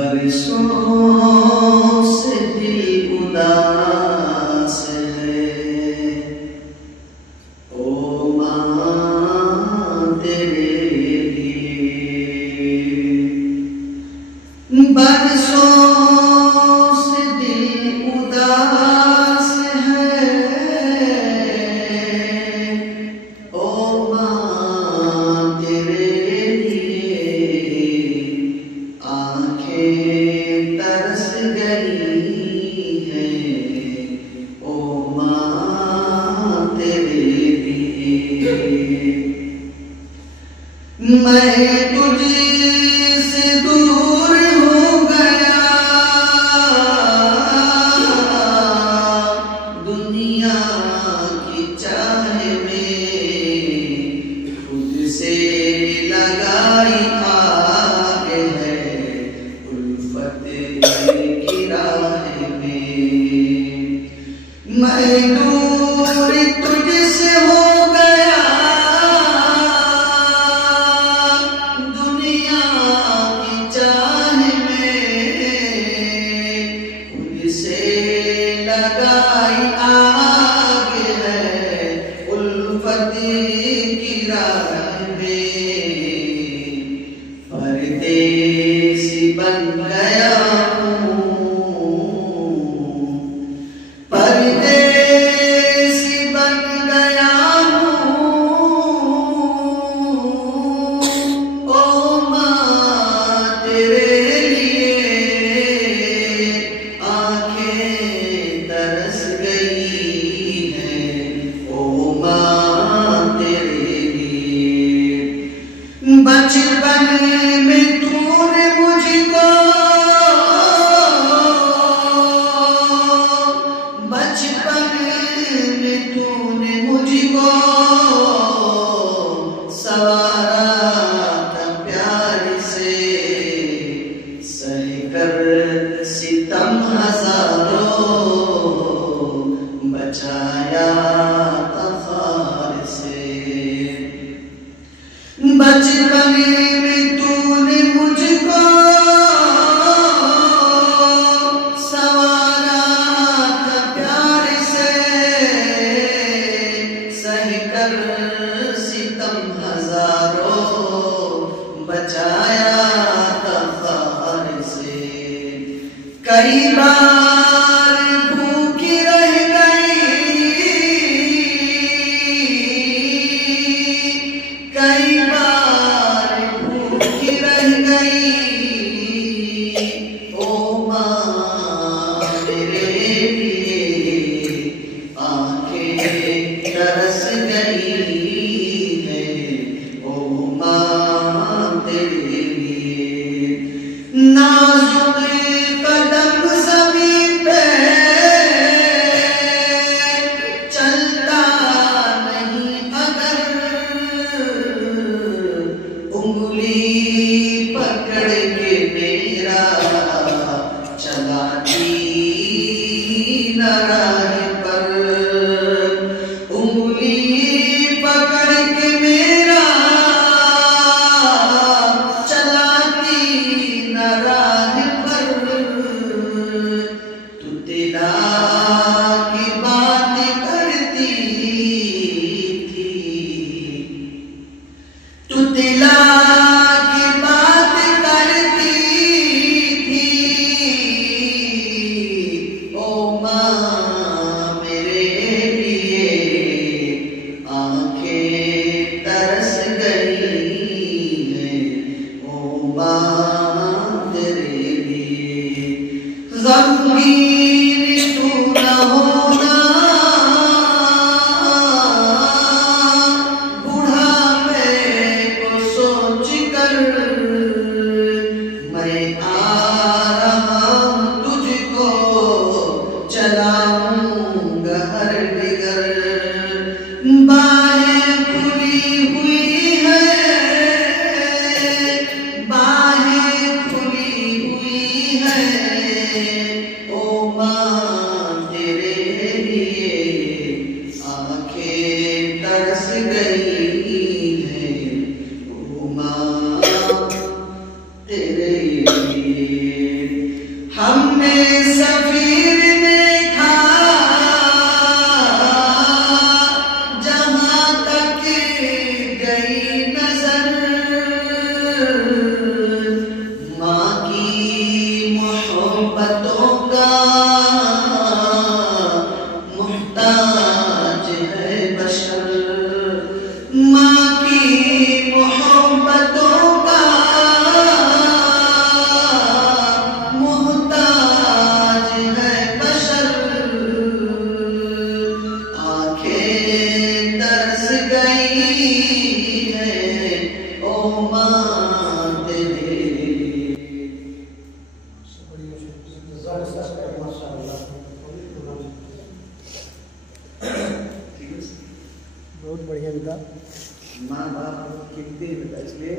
बरसों से दिल उदास है, ओ माँ तेरे लिए। बरसों से दिल उदास है, ओ माँ तेरे तरस गई है, ओ माँ तेरे लिए। मैं तुझसे दूर हो गया, दुनिया की चाह में खुद से लगाई आग है, की राह में। मैं दूर तुझसे हो गया, दुनिया की चाह में खुद से लगाई आग है, उल्फत की राह में। परदेसी बन गया, परदेसी बन गया हूँ, ओ माँ तेरे लिए। आंखें तरस गई हैं, ओ माँ तेरे लिए। बचपन में तूने मुझको, बचपन में तूने मुझको सवारा था प्यार से, सहकर सितम हजारों बचाया था खार से। बचपन में तूने मुझको सवारा था प्यार से, सहकर सितम हजारों बचाया था खार से। कई बार भूखी रह गई, कई बार भूखी रह गई, ओ माँ मेरे लिए। आंखें तरस गई है, ओ माँ तेरे लिए। नाजुक कदम ज़मीन पे चलता नहीं अगर, उंगली पकड़ के मेरा चलाती न राह पर, उंगली पकड़ के मेरा चलाती न राह पर। तू तेरा की बात करती थी, तू दिला की बात करती थी, ओ माँ मेरे लिए। आंखें तरस गई हैं, ओ माँ तेरे लिए। गमगीन तू न होना, मैं आ रहा हूँ तुझको चला बहुत बढ़िया बेटा। माँ बाप कीमती है बेटा, इसलिए